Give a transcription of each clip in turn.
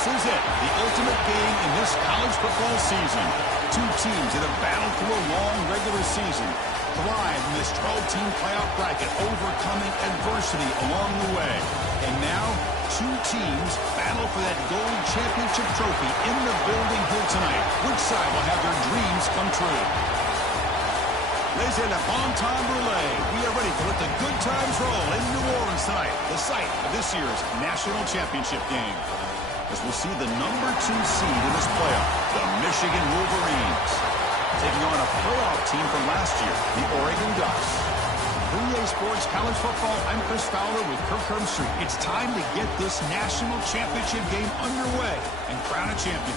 This is it, the ultimate game in this college football season. Two teams that have battled through a long regular season, thrive in this 12-team playoff bracket, overcoming adversity along the way. And now, two teams battle for that gold championship trophy in the building here tonight. Which side will have their dreams come true? Ladies and gentlemen, bon temps brulee. We are ready to let the good times roll in New Orleans tonight, the site of this year's national championship game. As we'll see the number 2 seed in this playoff, the Michigan Wolverines, taking on a playoff team from last year, the Oregon Ducks. For EA Sports College Football, I'm Chris Fowler with Kirk Herbstreit. It's time to get this national championship game underway and crown a champion.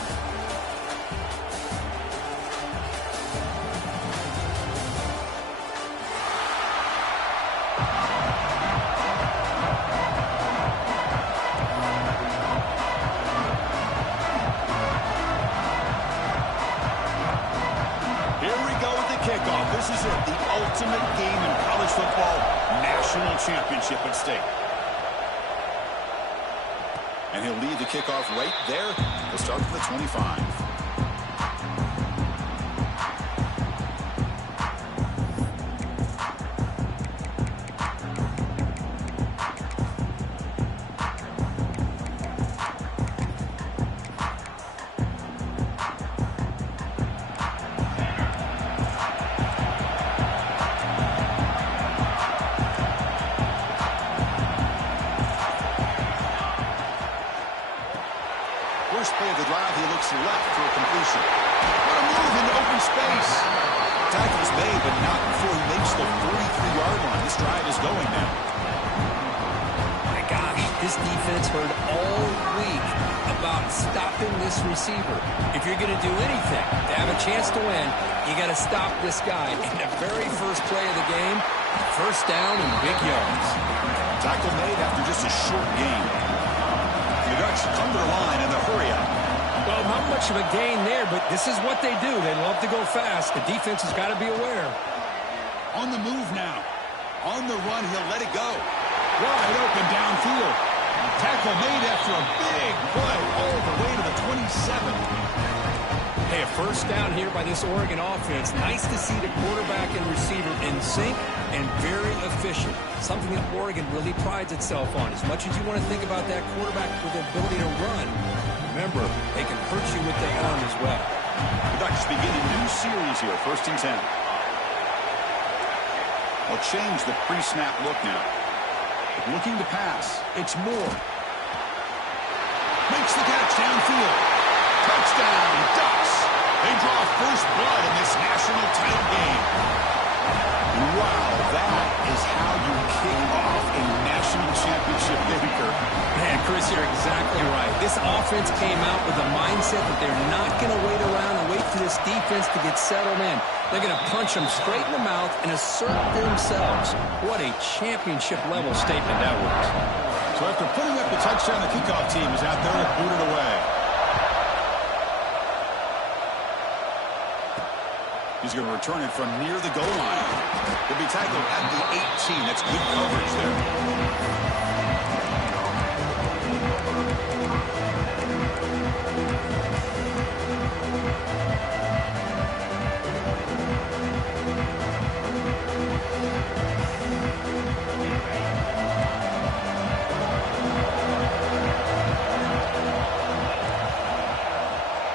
This is it, the ultimate game in college football, national championship at stake. And he'll lead the kickoff right there. He'll start from the 25. First play of the drive, he looks left for a completion. What a move into open space. Tackle's made, but not before he makes the 43-yard line. This drive is going now. My gosh, this defense heard all week about stopping this receiver. If you're going to do anything to have a chance to win, you got to stop this guy. In the very first play of the game, first down and big yards. Tackle made after just a short game. The Ducks come to the line in the hurry-up. Well, not much of a gain there, but this is what they do. They love to go fast. The defense has got to be aware. On the move now. On the run, he'll let it go. Wide open downfield. Tackle made after a big play all the way to the 27. Hey, a first down here by this Oregon offense. Nice to see the quarterback and receiver in sync and very efficient. Something that Oregon really prides itself on. As much as you want to think about that quarterback with the ability to run, remember, they can hurt you with their arm as well. The Ducks begin a new series here, 1st and 10. They'll change the pre-snap look now. Looking to pass. It's Moore. Makes the catch downfield. Touchdown, Ducks. They draw first blood in this national title game. Wow, that is how you kick off a national championship game, Kirk. Man, Chris, you're exactly right. This offense came out with a mindset that they're not going to wait around and wait for this defense to get settled in. They're going to punch them straight in the mouth and assert themselves. What a championship-level statement that was. So after putting up the touchdown, the kickoff team is out there to boot it away. He's going to return it from near the goal line. He'll be tackled at the 18. That's good coverage there.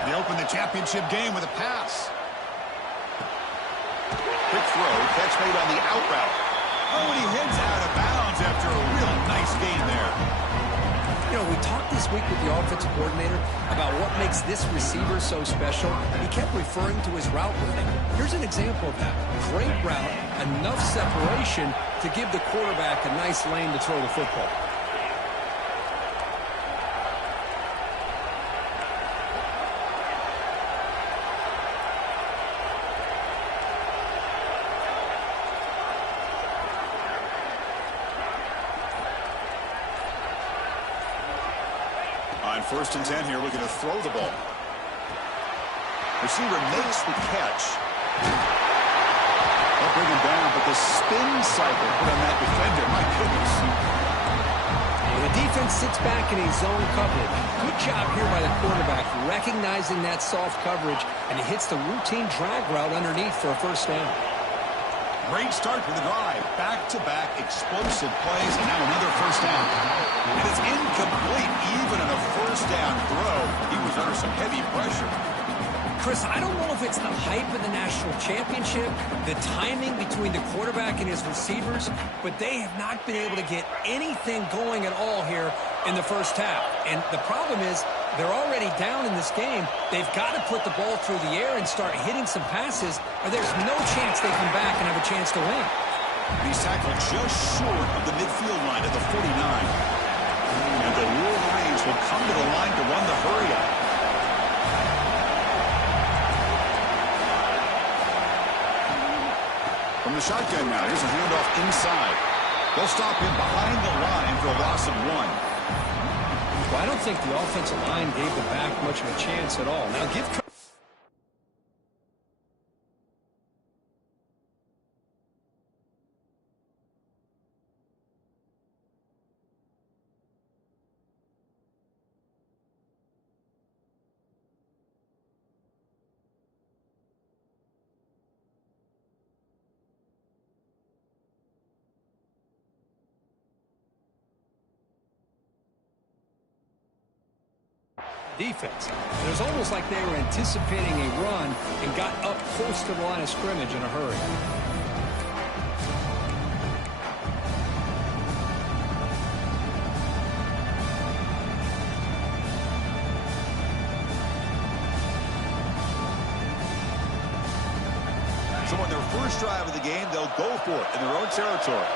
They open the championship game with a pass. Quick throw, catch made on the out route. Oh, and he heads out of bounds after a real nice gain there. You know, we talked this week with the offensive coordinator about what makes this receiver so special. He kept referring to his route running. Here's an example of that. Great route, enough separation to give the quarterback a nice lane to throw the football. On 1st and 10 here, looking to throw the ball. Receiver makes the catch. They'll bring him down, but the spin cycle put on that defender, my goodness. And the defense sits back in a zone coverage. Good job here by the quarterback, recognizing that soft coverage, and he hits the routine drag route underneath for a first down. Great start to the drive. Back-to-back explosive plays, and now another first down. And it's incomplete, even on a first down throw. He was under some heavy pressure. Chris, I don't know if it's the hype of the national championship, the timing between the quarterback and his receivers, but they have not been able to get anything going at all here in the first half. And the problem is they're already down in this game. They've got to put the ball through the air and start hitting some passes, or there's no chance they come back and have a chance to win. He's tackled just short of the midfield line at the 49. And the Wolverines will come to the line to run the hurry-up. From the shotgun now, here's a handoff inside. They'll stop him behind the line for a loss of 1. Well, I don't think the offensive line gave the back much of a chance at all. Now give... defense. It was almost like they were anticipating a run and got up close to the line of scrimmage in a hurry. So on their first drive of the game, they'll go for it in their own territory.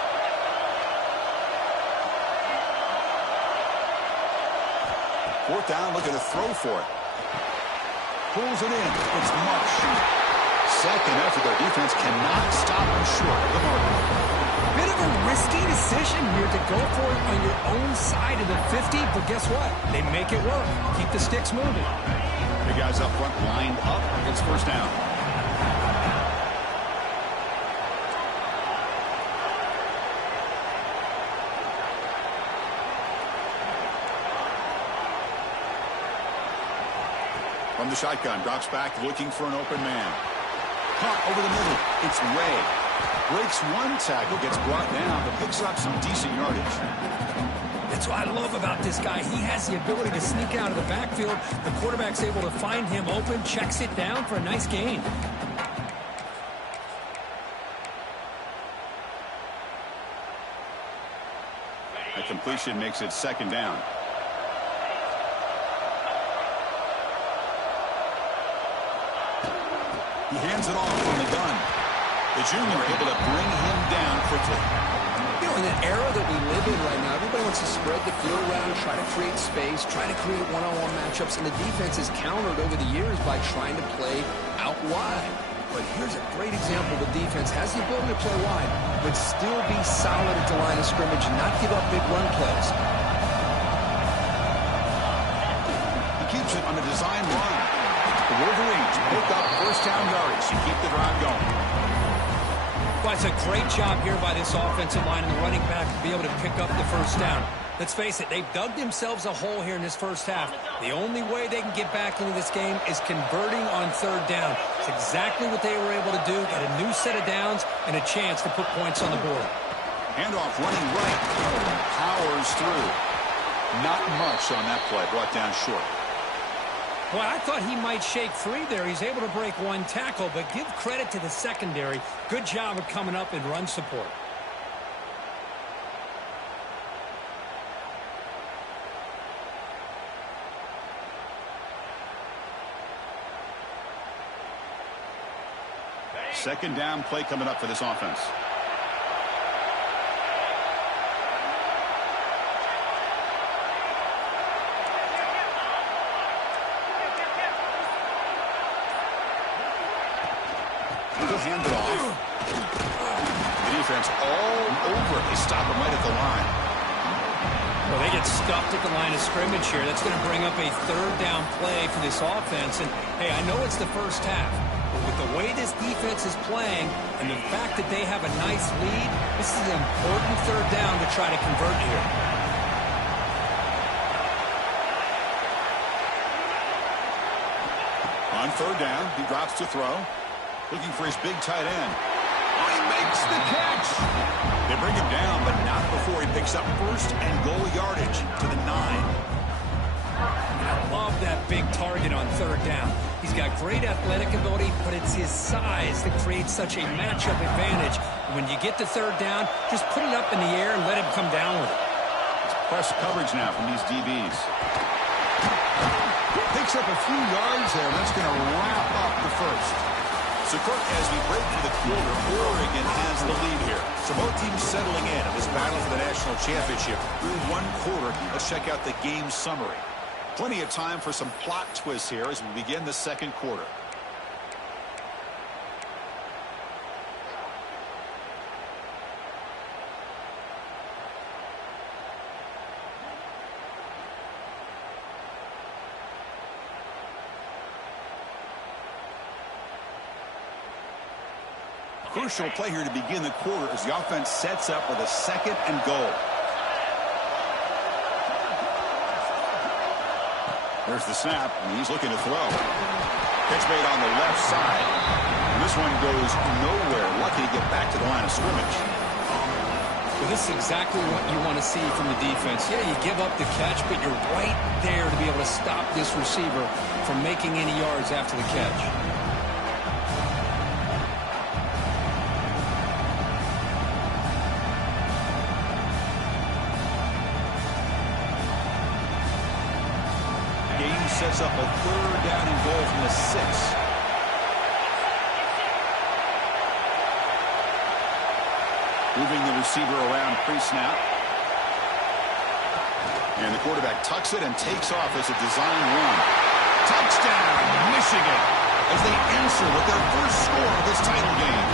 Fourth down, looking to throw for it. Pulls it in. It's much. Second effort, their defense cannot stop him short of the mark. Bit of a risky decision here to go for it on your own side of the 50, but guess what? They make it work. Keep the sticks moving. The guys up front lined up. It's first down. From the shotgun, drops back, looking for an open man. Caught over the middle. It's Ray. Breaks one tackle, gets brought down, but picks up some decent yardage. That's what I love about this guy. He has the ability to sneak out of the backfield. The quarterback's able to find him open, checks it down for a nice gain. A completion makes it second down. He hands it off from the gun. The junior able to bring him down quickly. You know, in the era that we live in right now, everybody wants to spread the field around, try to create space, try to create one-on-one matchups, and the defense is countered over the years by trying to play out wide. But here's a great example. The defense has the ability to play wide, but still be solid at the line of scrimmage and not give up big run plays. He keeps it on a design run. The Wolverines pick up first down yardage to keep the drive going. Well, it's a great job here by this offensive line and the running back to be able to pick up the first down. Let's face it, they've dug themselves a hole here in this first half. The only way they can get back into this game is converting on third down. It's exactly what they were able to do. Got a new set of downs and a chance to put points on the board. Handoff running right. Powers through. Not much on that play. Brought down short. Well, I thought he might shake free there. He's able to break one tackle, but give credit to the secondary. Good job of coming up in run support. Second down play coming up for this offense. He'll hand it off. The defense all over it. They stop him right at the line. Well, they get stuffed at the line of scrimmage here. That's going to bring up a third down play for this offense. And, hey, I know it's the first half. With the way this defense is playing and the fact that they have a nice lead, this is an important third down to try to convert here. On third down, he drops to throw. Looking for his big tight end. Oh, he makes the catch. They bring him down, but not before he picks up first and goal yardage to the 9. I love that big target on third down. He's got great athletic ability, but it's his size that creates such a matchup advantage. When you get to third down, just put it up in the air and let him come down with it. It's press coverage now from these DBs. Picks up a few yards there, and that's going to wrap up the first. So, Kirk, as we break for the quarter, Oregon has the lead here. So both teams settling in this battle for the national championship through one quarter. Let's check out the game summary. Plenty of time for some plot twists here as we begin the second quarter. Crucial play here to begin the quarter as the offense sets up with a second and goal. There's the snap, and he's looking to throw. Catch made on the left side. And this one goes nowhere. Lucky to get back to the line of scrimmage. Well, this is exactly what you want to see from the defense. Yeah, you give up the catch, but you're right there to be able to stop this receiver from making any yards after the catch. Sets up a third down and goal from the 6. Moving the receiver around pre-snap. And the quarterback tucks it and takes off as a design run. Touchdown, Michigan, as they answer with their first score of this title game.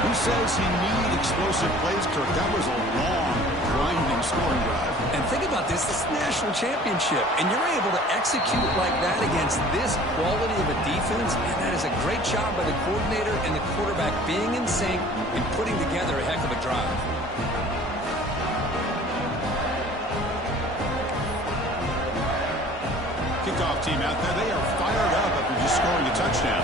Who says he needed explosive plays, Kirk? That was a long, grinding scoring drive. And think about this. This is a national championship, and you're able to execute like that against this quality of a defense, and that is a great job by the coordinator and the quarterback being in sync and putting together a heck of a drive. Kickoff team out there. They are fired up after just scoring a touchdown.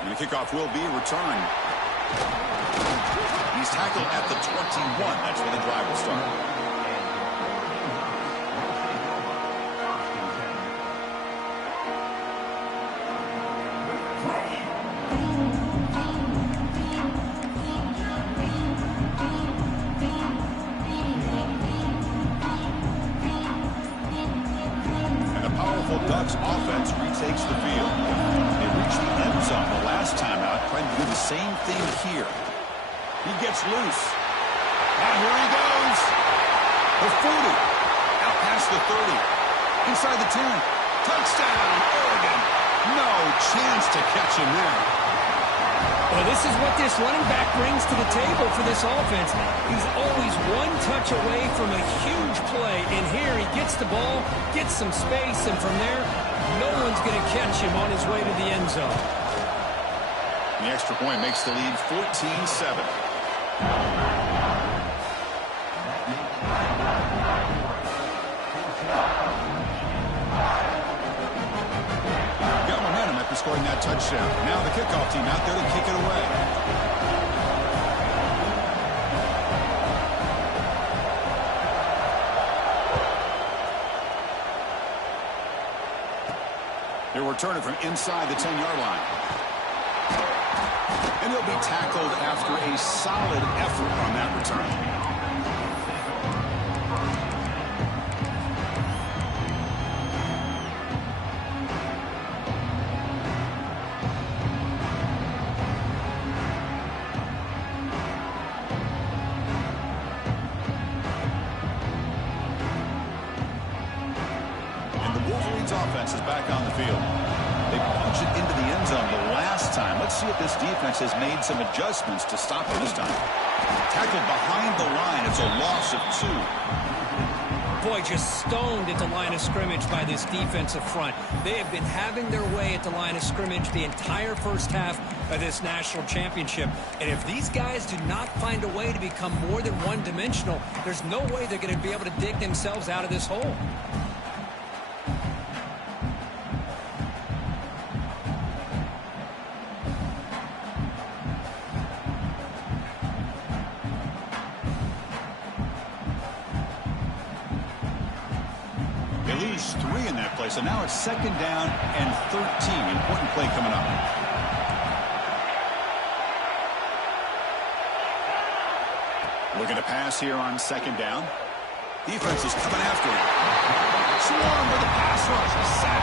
And the kickoff will be returned. He's tackled at the 21. That's where the drive will start. And the powerful Ducks offense retakes the field. They reached the end zone the last time out, trying to do the same thing here. He gets loose. And here he goes. The 40. Out past the 30. Inside the 10. Touchdown, Oregon. No chance to catch him there. Well, this is what this running back brings to the table for this offense. He's always one touch away from a huge play. And here he gets the ball, gets some space, and from there, no one's going to catch him on his way to the end zone. The extra point makes the lead 14-7. Got momentum after scoring that touchdown. Now the kickoff team out there to kick it away. They'll return it from inside the 10-yard line. And he'll be tackled after a solid effort on that return. And the Wolverines offense is back on the field. They punched it into the end zone the last time. Let's see if this defense has made some adjustments to stop it this time. Tackled behind the line. It's a loss of 2. Boy, just stoned at the line of scrimmage by this defensive front. They have been having their way at the line of scrimmage the entire first half of this national championship. And if these guys do not find a way to become more than one-dimensional, there's no way they're going to be able to dig themselves out of this hole. So now it's 2nd down and 13. Important play coming up. Looking to pass here on 2nd down. Defense is coming after him. Swarm with the pass rush. A sack.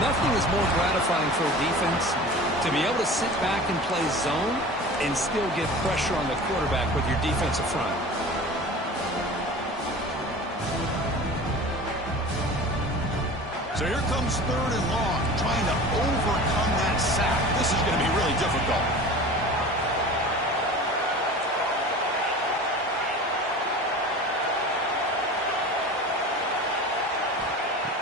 Nothing is more gratifying for a defense to be able to sit back and play zone and still get pressure on the quarterback with your defensive front. So here comes 3rd and long, trying to overcome that sack. This is going to be really difficult.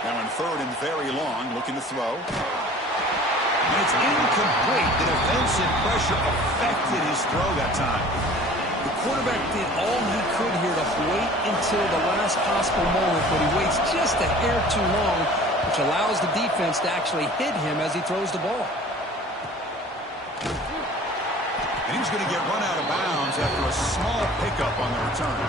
Now in 3rd and very long, looking to throw. And it's incomplete. The defensive pressure affected his throw that time. The quarterback did all he could here to wait until the last possible moment, but he waits just a hair too long, which allows the defense to actually hit him as he throws the ball. And he's going to get run out of bounds after a small pickup on the return.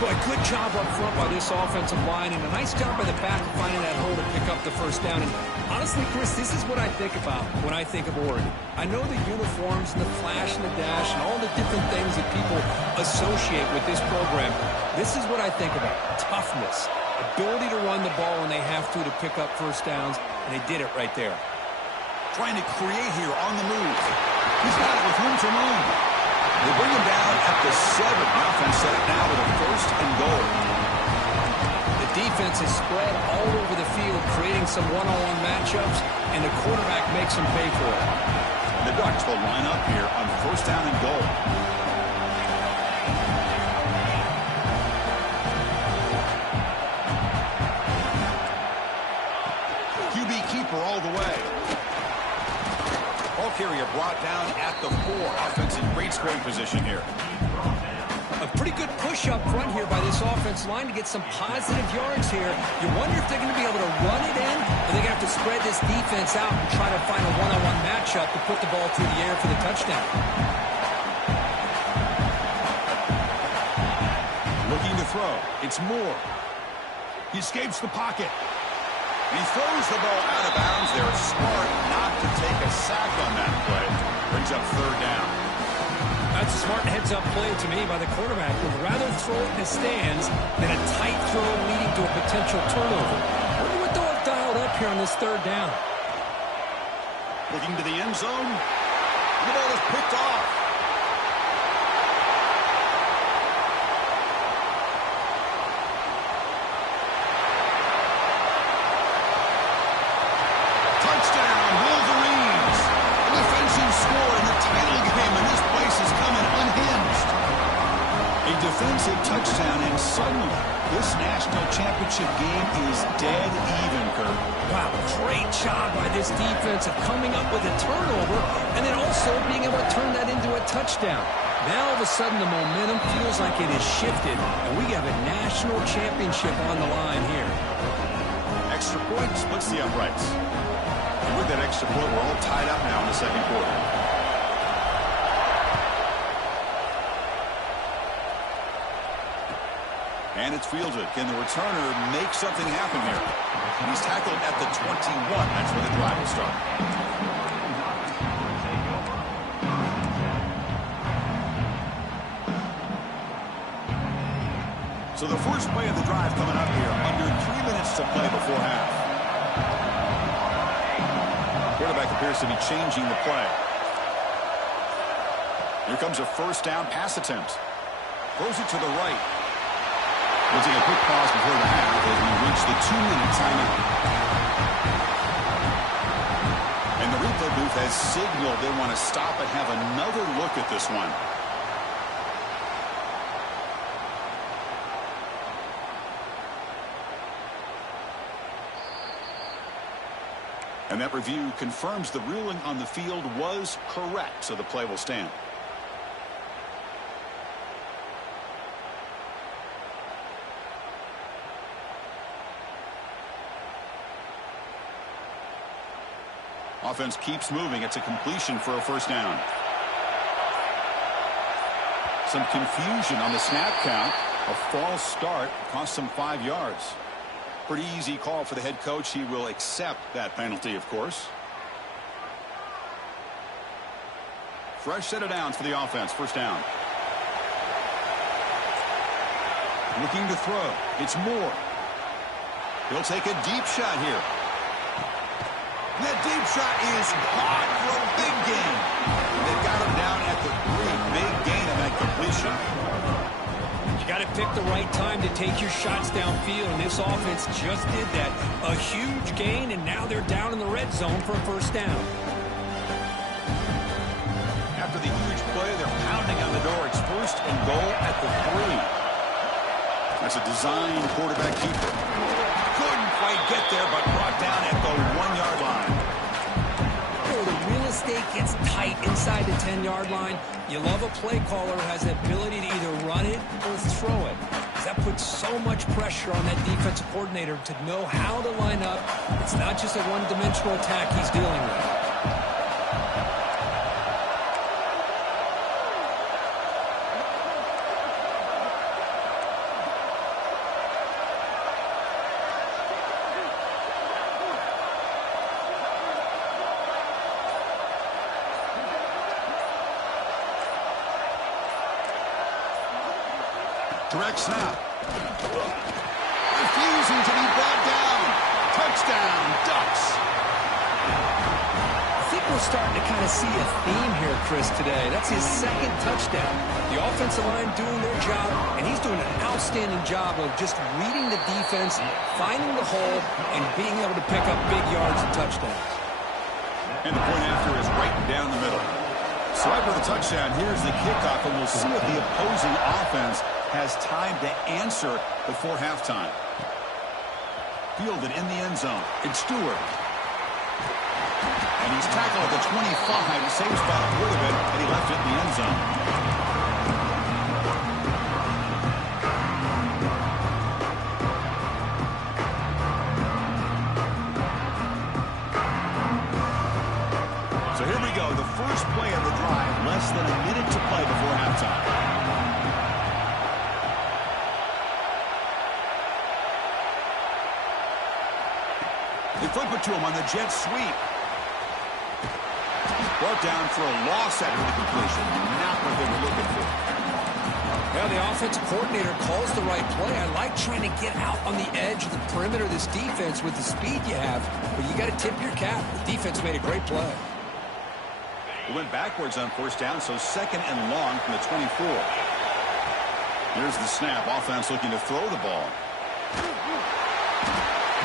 Boy, good job up front by this offensive line, and a nice job by the back of finding that hole to pick up the first down. And honestly, Chris, this is what I think about when I think of Oregon. I know the uniforms and the flash and the dash and all the different things that people associate with this program. This is what I think about. Toughness, ability to run the ball when they have to pick up first downs, and they did it right there. Trying to create here on the move. He's got it with room to run. They bring him down at the 7. The offense set it now with a 1st and goal. The defense is spread all over the field, creating some one-on-one matchups, and the quarterback makes them pay for it. The Ducks will line up here on 1st down and goal. QB keeper all the way. Ball carrier brought down at the 4. Offense in great scoring position here. A pretty good push up front here by this offense line to get some positive yards here. You wonder if they're going to be able to run it in, or they're going to have to spread this defense out and try to find a one-on-one matchup to put the ball through the air for the touchdown. Looking to throw. It's Moore. He escapes the pocket. He throws the ball out of bounds there. Smart not to take a sack on that play. Brings up 3rd down. That's a smart heads-up play to me by the quarterback. Would rather throw it in the stands than a tight throw leading to a potential turnover. Wonder what they'll have dialed up here on this 3rd down. Looking to the end zone. The ball is picked off. Defensive touchdown, and suddenly this national championship game is dead even, Kurt. Wow, great job by this defense of coming up with a turnover and then also being able to turn that into a touchdown. Now all of a sudden the momentum feels like it has shifted, and we have a national championship on the line here. Extra point splits the uprights. And with that extra point, we're all tied up now in the 2nd quarter. And it's fielded. Can the returner make something happen here? He's tackled at the 21. That's where the drive will start. So the first play of the drive coming up here. Under 3 minutes minutes to play before half. Quarterback appears to be changing the play. Here comes a first down pass attempt. Throws it to the right. We'll take a quick pause before the half as we reach the 2-minute timeout. And the replay booth has signaled they want to stop and have another look at this one. And that review confirms the ruling on the field was correct, so the play will stand. Offense keeps moving. It's a completion for a first down. Some confusion on the snap count. A false start cost them 5 yards. Pretty easy call for the head coach. He will accept that penalty, of course. Fresh set of downs for the offense. First down. Looking to throw. It's Moore. He'll take a deep shot here. That deep shot is caught for a big gain. They've got him down at the 3. Big gain on that completion. You got to pick the right time to take your shots downfield, and this offense just did that. A huge gain, and now they're down in the red zone for a first down. After the huge play, they're pounding on the door. It's first and goal at the 3. That's a design quarterback keeper. Couldn't quite get there, but brought down at the 1-yard line. Oh, the real estate gets tight inside the 10-yard line. You love a play caller who has the ability to either run it or throw it. That puts so much pressure on that defensive coordinator to know how to line up. It's not just a one-dimensional attack he's dealing with. Direct snap. Refusing to be brought down. Touchdown, Ducks. I think we're starting to kind of see a theme here, Chris, today. That's his second touchdown. The offensive line doing their job, and he's doing an outstanding job of just reading the defense, finding the hole, and being able to pick up big yards and touchdowns. And the point after is right down the middle. So after the touchdown, here's the kickoff, and we'll see if the opposing offense has time to answer before halftime. Fielded in the end zone. It's Stewart. And he's tackled at the 25. Same spot a little bit, and he left it in the end zone. So here we go. The first play of the drive. Less than a minute to play before halftime. They flip it to him on the jet sweep. Brought down for a loss after the completion. Not what they were looking for. Yeah, the offensive coordinator calls the right play. I like trying to get out on the edge of the perimeter of this defense with the speed you have, but you got to tip your cap. The defense made a great play. It went backwards on first down, so second and long from the 24. Here's the snap. Offense looking to throw the ball.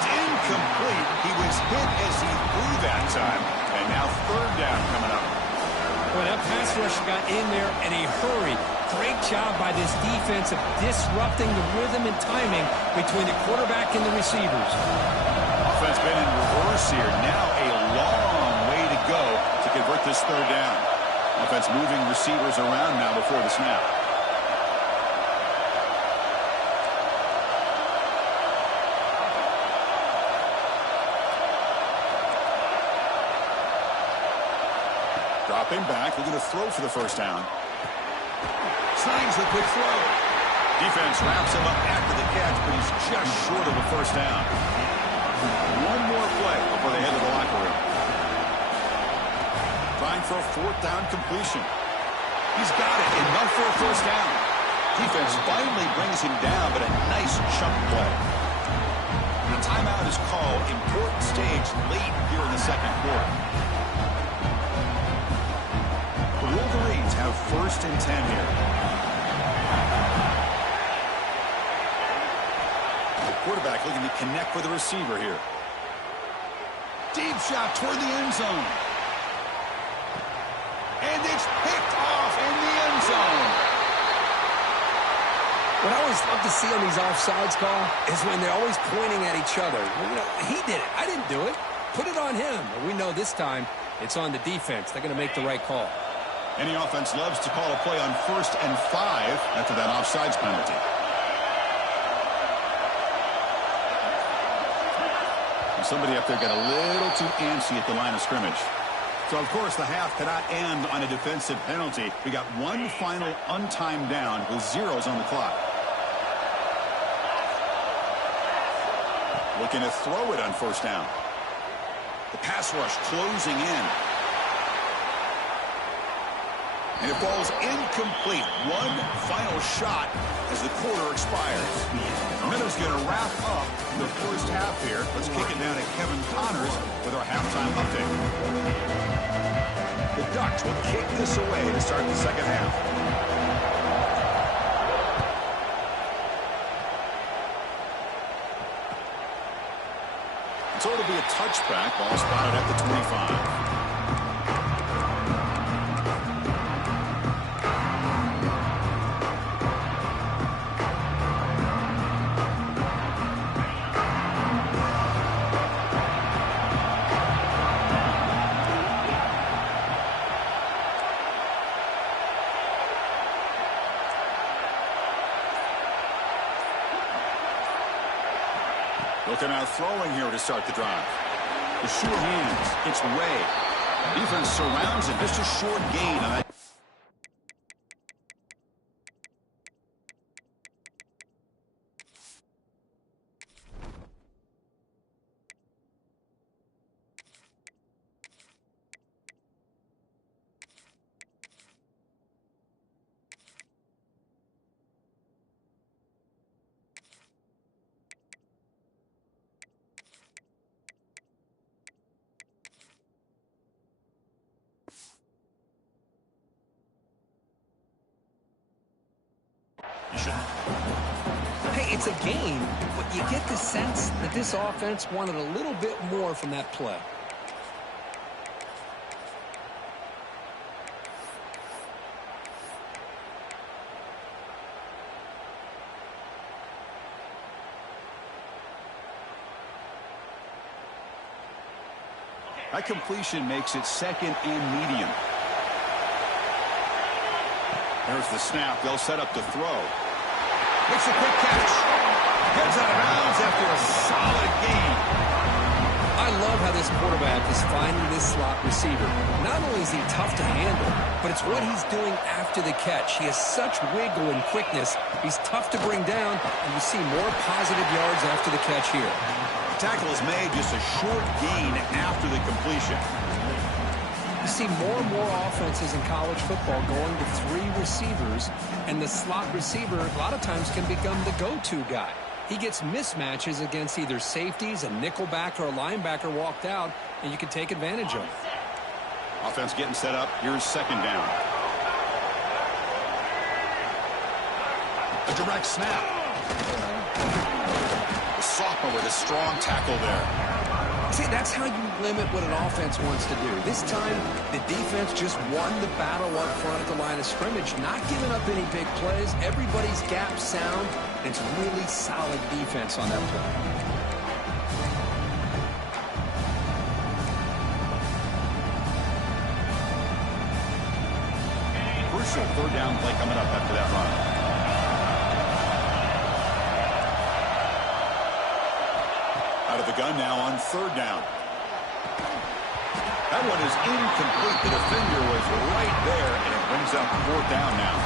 Incomplete. He was hit as he threw that time. And now third down coming up. Well, that pass rush got in there in a hurry. Great job by this defense of disrupting the rhythm and timing between the quarterback and the receivers. Offense been in reverse here. Now a long way to go to convert this third down. Offense moving receivers around now before the snap. Dropping back, looking to throw for the first down. Slings the quick throw. Defense wraps him up after the catch, but he's just short of a first down. One more play before they head to the locker room. Trying for a fourth down completion. He's got it. Enough for a first down. Defense finally brings him down, but a nice chunk play. timeout is called. Important stage late here in the second quarter. The Wolverines have 1st and 10 here. The quarterback looking to connect with the receiver here. Deep shot toward the end zone. And it's picked off in the end zone. What I always love to see on these offsides call is when they're always pointing at each other. Well, you know, he did it. I didn't do it. Put it on him. But we know this time it's on the defense. They're going to make the right call. Any offense loves to call a play on 1st and 5 after that offsides penalty. And somebody up there got a little too antsy at the line of scrimmage. So, of course, the half cannot end on a defensive penalty. We got one final untimed down with zeros on the clock. Looking to throw it on 1st down. The pass rush closing in. And it falls incomplete. One final shot as the quarter expires. Minute's going to wrap up the first half here. Let's kick it down to Kevin Connors with our halftime update. The Ducks will kick this away to start the second half. So it'll be a touchback. Ball spotted at the 25. Looking out throwing here to start the drive. The sure hands. It's Way. Defense surrounds him. Just a short gain on that. Hey, it's a game, but you get the sense that this offense wanted a little bit more from that play. That completion makes it 2nd and medium. There's the snap. They'll set up to throw. Makes a quick catch. Gets out of bounds after a solid gain. I love how this quarterback is finding this slot receiver. Not only is he tough to handle, but it's what he's doing after the catch. He has such wiggle and quickness. He's tough to bring down, and you see more positive yards after the catch here. The tackle is made, just a short gain after the completion. You see more and more offenses in college football going to 3 receivers, and the slot receiver a lot of times can become the go-to guy. He gets mismatches against either safeties, a nickelback, or a linebacker walked out, and you can take advantage of it. Offense getting set up. Here's 2nd down. A direct snap. The sophomore with a strong tackle there. See, that's how you limit what an offense wants to do. This time, the defense just won the battle up front at the line of scrimmage, not giving up any big plays. Everybody's gap sound. It's really solid defense on that play. Crucial 3rd down play coming up after that run. Out of the gun now on 3rd down. That one is incomplete. The defender was right there, and it brings up 4th down now.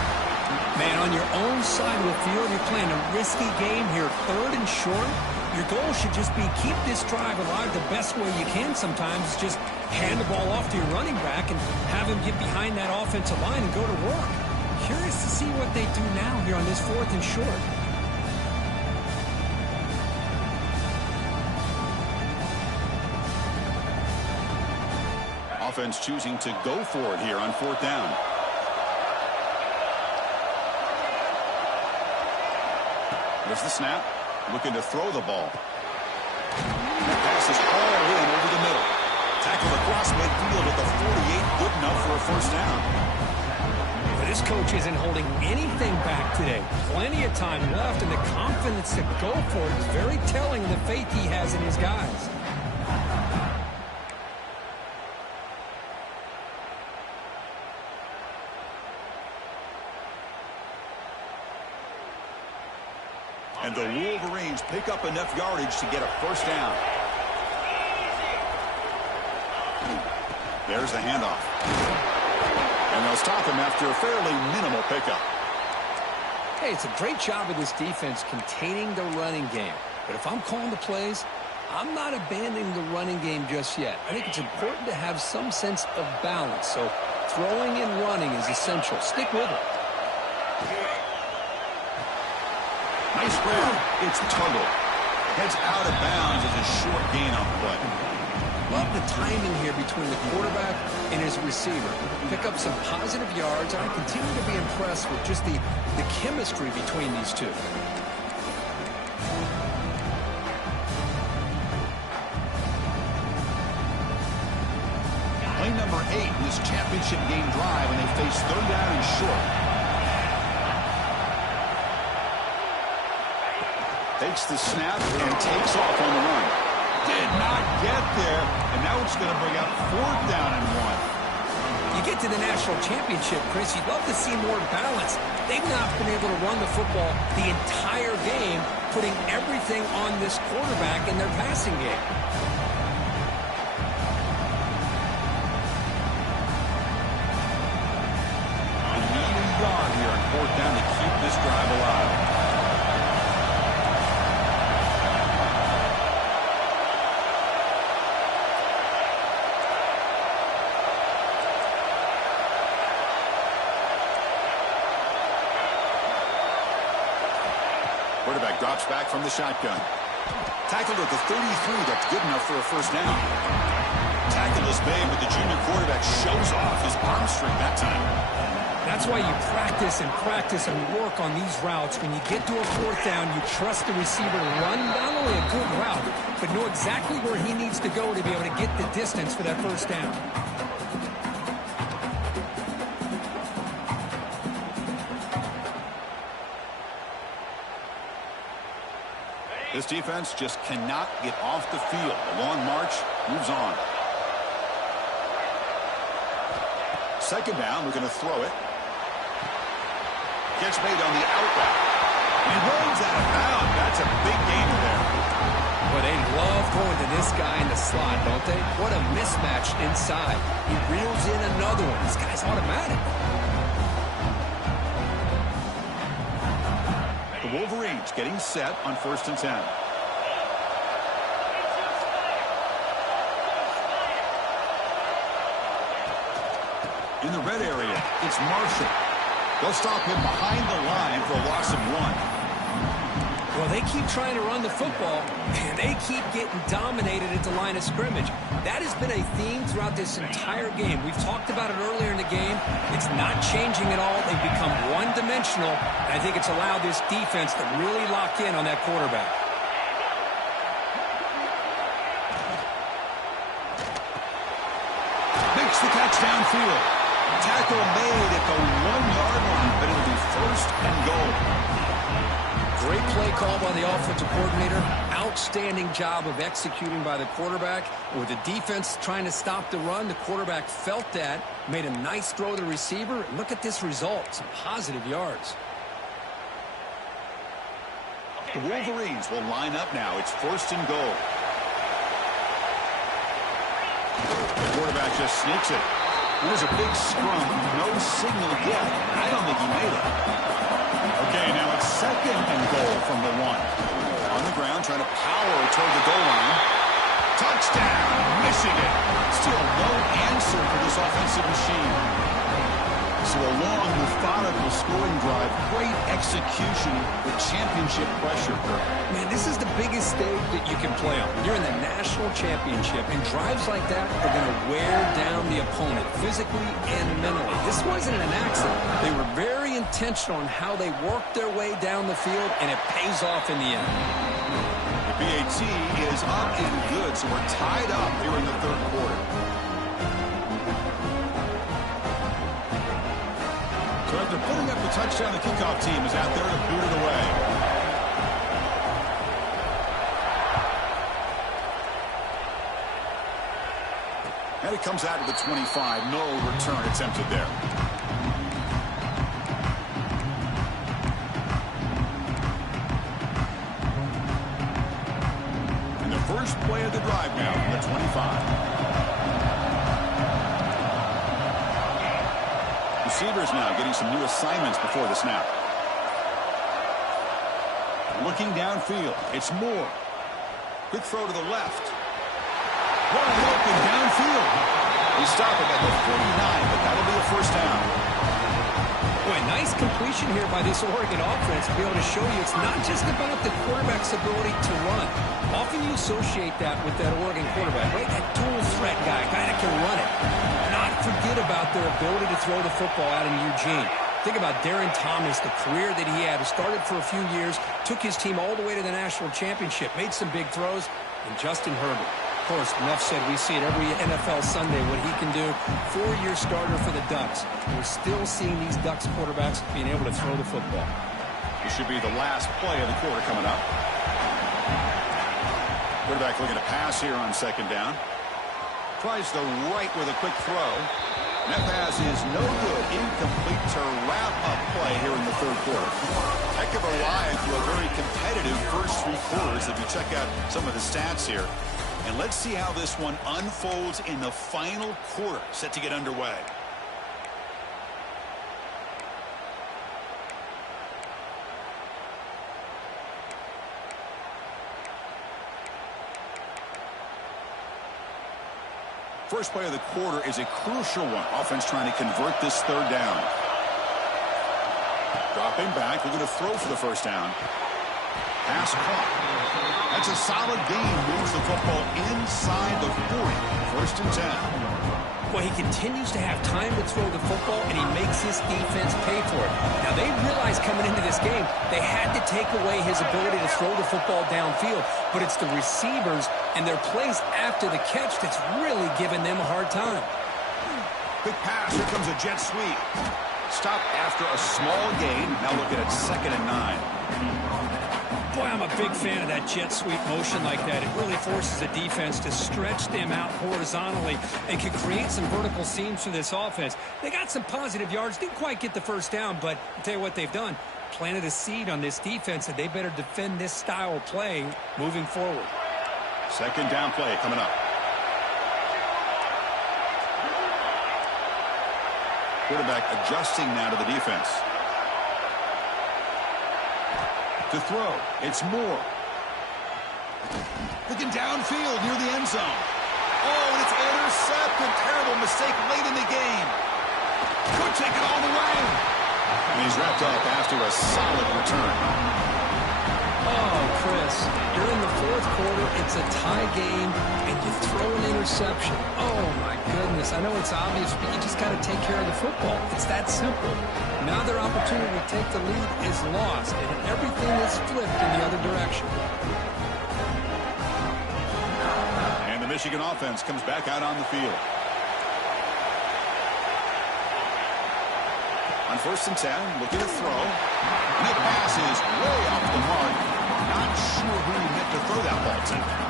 Man, on your own side of the field, you're playing a risky game here. 3rd and short. Your goal should just be keep this drive alive the best way you can sometimes. Just hand the ball off to your running back and have him get behind that offensive line and go to work. Curious to see what they do now here on this 4th and short. defense choosing to go for it here on 4th down. There's the snap. Looking to throw the ball. That pass is all in over the middle. Tackle across midfield at the 48. Good enough for a 1st down. But this coach isn't holding anything back today. Plenty of time left, and the confidence to go for it is very telling of the faith he has in his guys. And the Wolverines pick up enough yardage to get a 1st down. There's the handoff. And they'll stop him after a fairly minimal pickup. Hey, it's a great job of this defense containing the running game. But if I'm calling the plays, I'm not abandoning the running game just yet. I think it's important to have some sense of balance. So throwing and running is essential. Stick with it. Nice grab. It's Tuggle. Heads out of bounds as a short gain on the play. Love the timing here between the quarterback and his receiver. Pick up some positive yards, and I continue to be impressed with just the chemistry between these two. Play number 8 in this championship game drive, and they face 3rd down and short. Takes the snap and takes off on the run. Did not get there, and now it's going to bring out 4th down and 1. You get to the national championship, Chris, you'd love to see more balance. They've not been able to run the football the entire game, putting everything on this quarterback in their passing game. They need a yard here on 4th down to keep this drive alive. Quarterback drops back from the shotgun. Tackled at the 33. That's good enough for a 1st down. Tackle is made, but the junior quarterback shows off his arm strength that time. That's why you practice and work on these routes. When you get to a 4th down, you trust the receiver to run not only a good route, but know exactly where he needs to go to be able to get the distance for that 1st down. This defense just cannot get off the field. The long march moves on. 2nd down, we're going to throw it. Gets made on the out route. He runs out of bounds. That's a big gain there. But they love going to this guy in the slot, don't they? What a mismatch inside. He reels in another one. This guy's automatic. The Wolverines getting set on 1st and 10. In the red area, it's Marshall. They'll stop him behind the line for a loss of 1. Well, they keep trying to run the football, and they keep getting dominated at the line of scrimmage. That has been a theme throughout this entire game. We've talked about it earlier in the game. It's not changing at all. They've become one-dimensional, and I think it's allowed this defense to really lock in on that quarterback. Makes the catch downfield. Tackle made at the 1-yard line, but it'll be 1st and goal. Great play call by the offensive coordinator. Outstanding job of executing by the quarterback. With the defense trying to stop the run, the quarterback felt that, made a nice throw to the receiver. Look at this result, some positive yards. The Wolverines will line up now. It's 1st and goal. The quarterback just sneaks it. There's a big scrum. No signal yet. I don't think he made it. Okay, now it's 2nd and goal from the 1. On the ground, trying to power toward the goal line. Touchdown, Michigan. Still no answer for this offensive machine. So a long, methodical scoring drive, great execution with championship pressure. Man, this is the biggest stage that you can play on. You're in the national championship, and drives like that are going to wear down the opponent physically and mentally. This wasn't an accident. They were very intentional on how they worked their way down the field, and it pays off in the end. The PAT is up and good, so we're tied up here in the third quarter. So after putting up the touchdown, the kickoff team is out there to boot it away. And it comes out to the 25. No return attempted there. And the first play of the drive now from the 25. Receivers now getting some new assignments before the snap. Looking downfield. It's Moore. Quick throw to the left. Wide open downfield. He stopped it at the 49, but that'll be a first down. Boy, nice completion here by this Oregon offense to be able to show you it's not just about the quarterback's ability to run. Often you associate that with that Oregon quarterback, right? That dual threat guy that can run it. Not forget about their ability to throw the football out in Eugene. Think about Darren Thomas, the career that he had. Started for a few years, took his team all the way to the national championship, made some big throws, and Justin Herbert. Of course, enough said, we see it every NFL Sunday what he can do. 4-year starter for the Ducks. We're still seeing these Ducks quarterbacks being able to throw the football. This should be the last play of the quarter coming up. Quarterback looking to pass here on second down. Tries the right with a quick throw. That pass is no good. Incomplete to wrap up play here in the third quarter. Heck of a ride through a very competitive first 3 quarters if you check out some of the stats here. And let's see how this one unfolds in the final quarter set to get underway. First play of the quarter is a crucial one. Offense trying to convert this third down. Dropping back, looking to throw for the first down. Pass caught. That's a solid gain. Moves the football inside the 40. First and 10. Well, he continues to have time to throw the football, and he makes his defense pay for it. Now, they realized coming into this game they had to take away his ability to throw the football downfield, but it's the receivers and their plays after the catch that's really giving them a hard time. Big pass. Here comes a jet sweep. Stop after a small gain. Now looking at 2nd and 9. Boy, I'm a big fan of that jet sweep motion like that. It really forces the defense to stretch them out horizontally and can create some vertical seams for this offense. They got some positive yards, didn't quite get the first down, but I'll tell you what they've done. Planted a seed on this defense, and they better defend this style of play moving forward. Second down play coming up. Quarterback adjusting now to the defense. To throw, it's Moore. Looking downfield near the end zone. Oh, and it's intercepted. Terrible mistake late in the game. Could take it all the way. And he's wrapped up after a solid return. Oh, Chris, you're in the fourth quarter. It's a tie game, and you throw an interception. Oh, my goodness. I know it's obvious, but you just got to take care of the football. It's that simple. Now their opportunity to take the lead is lost, and everything is flipped in the other direction. And the Michigan offense comes back out on the field. On 1st and 10, looking to throw. And that pass is way off the mark. Not sure who he meant to throw that ball to.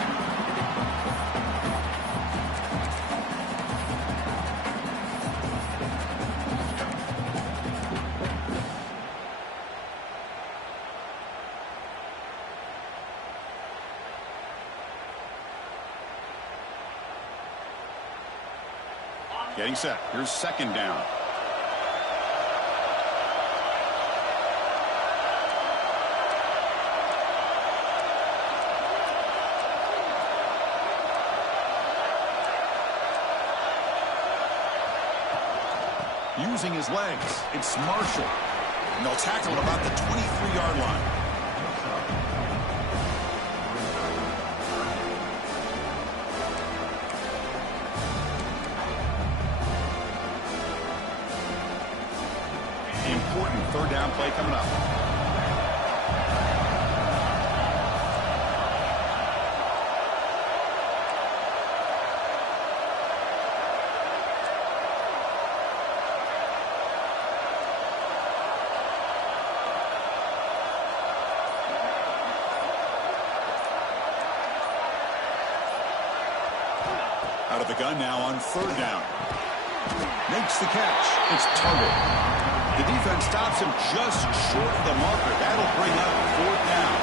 Getting set. Here's 2nd down. using his legs. It's Marshall. And they'll tackle at about the 23-yard line. Important third down play coming up. Out of the gun now on third down. Makes the catch. It's Tuttle. The defense stops him just short of the marker. That'll bring up fourth down.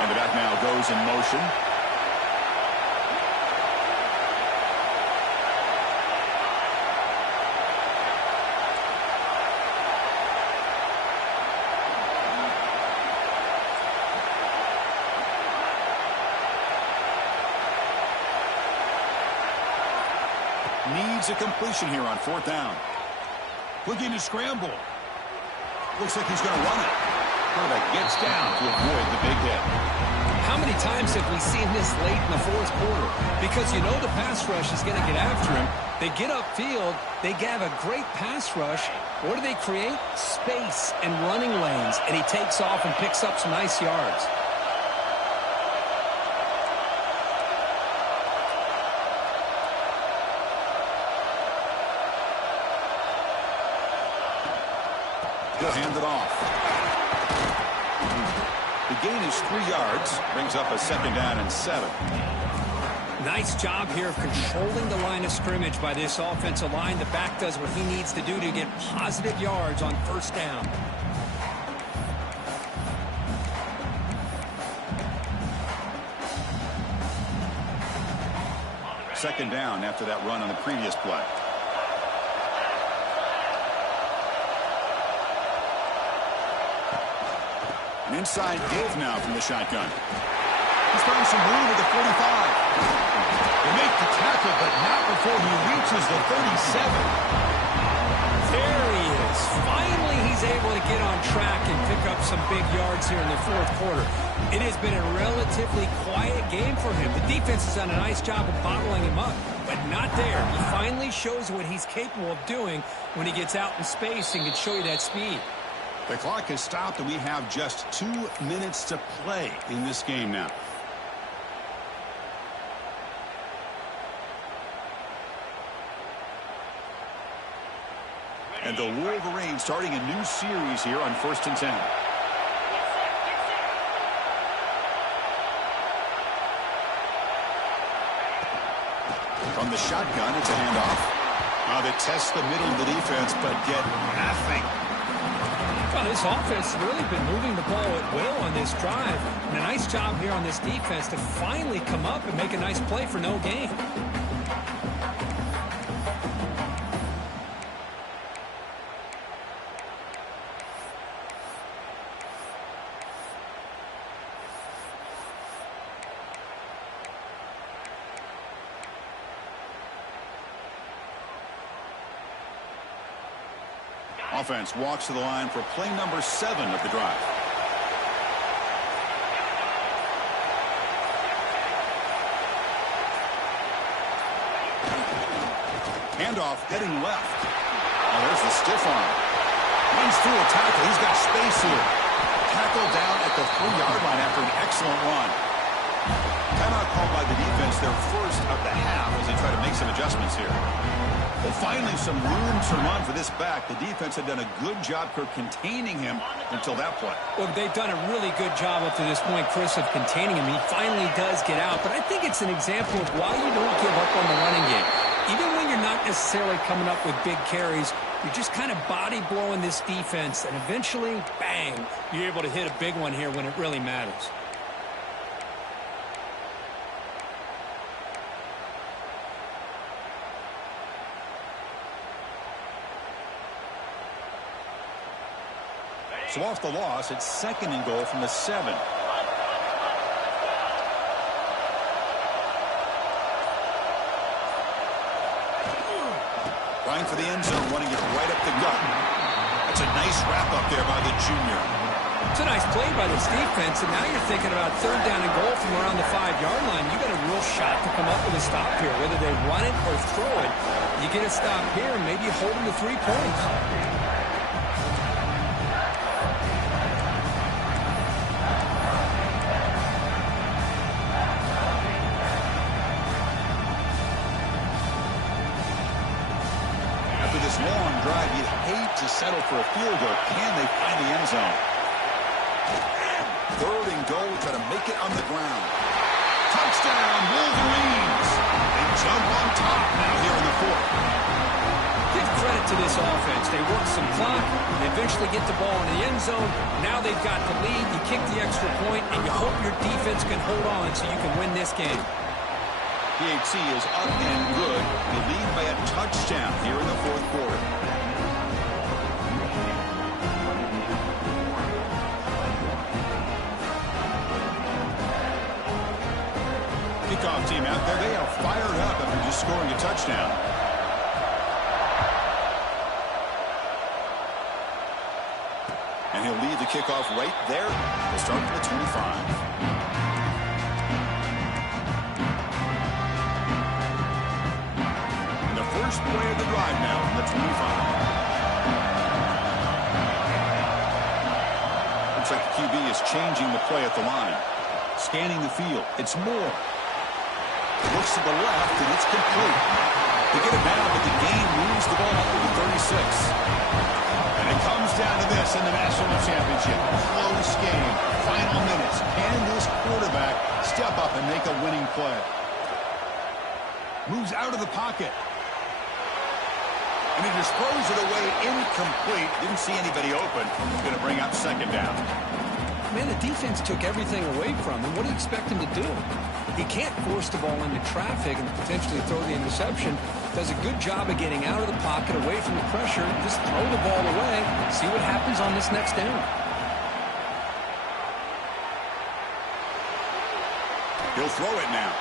And the back now goes in motion. Needs a completion here on fourth down. Looking to scramble. Looks like he's going to run it. Quarterback gets down to avoid the big hit. How many times have we seen this late in the fourth quarter? Because you know the pass rush is going to get after him. They get upfield. They have a great pass rush. What do they create? Space and running lanes. And he takes off and picks up some nice yards. He'll hand it off. The gain is 3 yards. Brings up a second down and 7. Nice job here of controlling the line of scrimmage by this offensive line. The back does what he needs to do to get positive yards on first down. Second down after that run on the previous play. An inside give now from the shotgun. He's found some room at the 45. They make the tackle, but not before he reaches the 37. There he is. Finally, he's able to get on track and pick up some big yards here in the fourth quarter. It has been a relatively quiet game for him. The defense has done a nice job of bottling him up, but not there. He finally shows what he's capable of doing when he gets out in space and can show you that speed. The clock has stopped, and we have just 2 minutes to play in this game now. And the Wolverines starting a new series here on 1st and 10. From the shotgun, it's a handoff. They test the middle of the defense, but get nothing. Well, this offense has really been moving the ball at will on this drive. And a nice job here on this defense to finally come up and make a nice play for no gain. Offense walks to the line for play number 7 of the drive. Handoff heading left. Oh, there's the stiff arm. Runs through a tackle. He's got space here. Tackle down at the 3-yard line after an excellent run. Timeout called by the defense, their first of the half, as they try to make some adjustments here. Well, finally, some room to run for this back. The defense had done a good job for containing him until that point. Well, they've done a really good job up to this point, Chris, of containing him. He finally does get out. But I think it's an example of why you don't give up on the running game. Even when you're not necessarily coming up with big carries, you're just kind of body blowing this defense. And eventually, bang, you're able to hit a big one here when it really matters. So off the loss, it's 2nd and goal from the 7. Trying for the end zone, running it right up the gut. That's a nice wrap-up there by the junior. It's a nice play by this defense, and now you're thinking about third down and goal from around the 5-yard line. You got a real shot to come up with a stop here, whether they run it or throw it. You get a stop here, and maybe you hold them to 3 points. After this long drive, you'd hate to settle for a field goal. Can they find the end zone? Third and goal, try to make it on the ground. Touchdown, Wolverines! They jump on top now here in the fourth. Give credit to this offense. They work some clock. They eventually get the ball in the end zone. Now they've got the lead. You kick the extra point, and you hope your defense can hold on so you can win this game. PHC is up and good. They lead by a touchdown here in the fourth quarter. Kickoff team out there, they are fired up after just scoring a touchdown. And he'll lead the kickoff right there. We'll start from the 25. First play of the drive now from the 25. Looks like the QB is changing the play at the line. Scanning the field. It's Moore. Looks to the left, and it's complete. They get it down, but the game moves the ball up to the 36. And it comes down to this in the national championship. Close game. Final minutes. Can this quarterback step up and make a winning play? Moves out of the pocket. And he just throws it away incomplete. Didn't see anybody open. He's going to bring up second down. Man, the defense took everything away from him. What do you expect him to do? He can't force the ball into traffic and potentially throw the interception. Does a good job of getting out of the pocket, away from the pressure. Just throw the ball away. See what happens on this next down. He'll throw it now.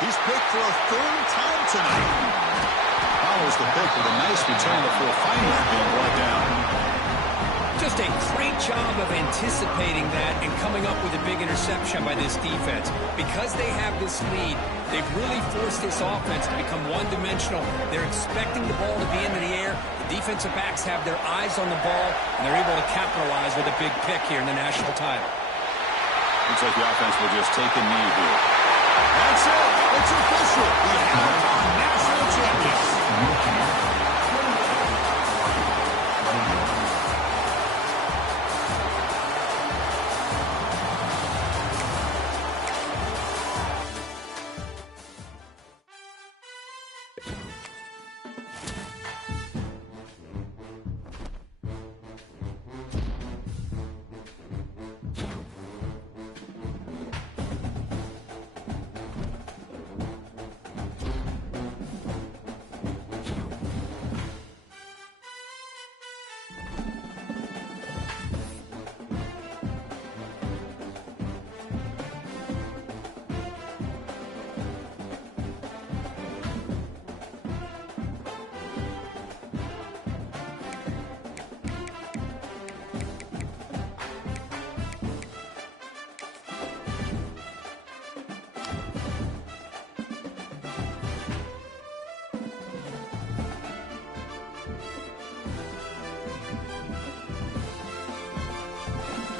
He's picked for a third time tonight. Follows the pick with a nice return before finally being brought down. Just a great job of anticipating that and coming up with a big interception by this defense. Because they have this lead, they've really forced this offense to become one-dimensional. They're expecting the ball to be into the air. The defensive backs have their eyes on the ball, and they're able to capitalize with a big pick here in the national title. Looks like the offense will just take a knee here. That's it. It's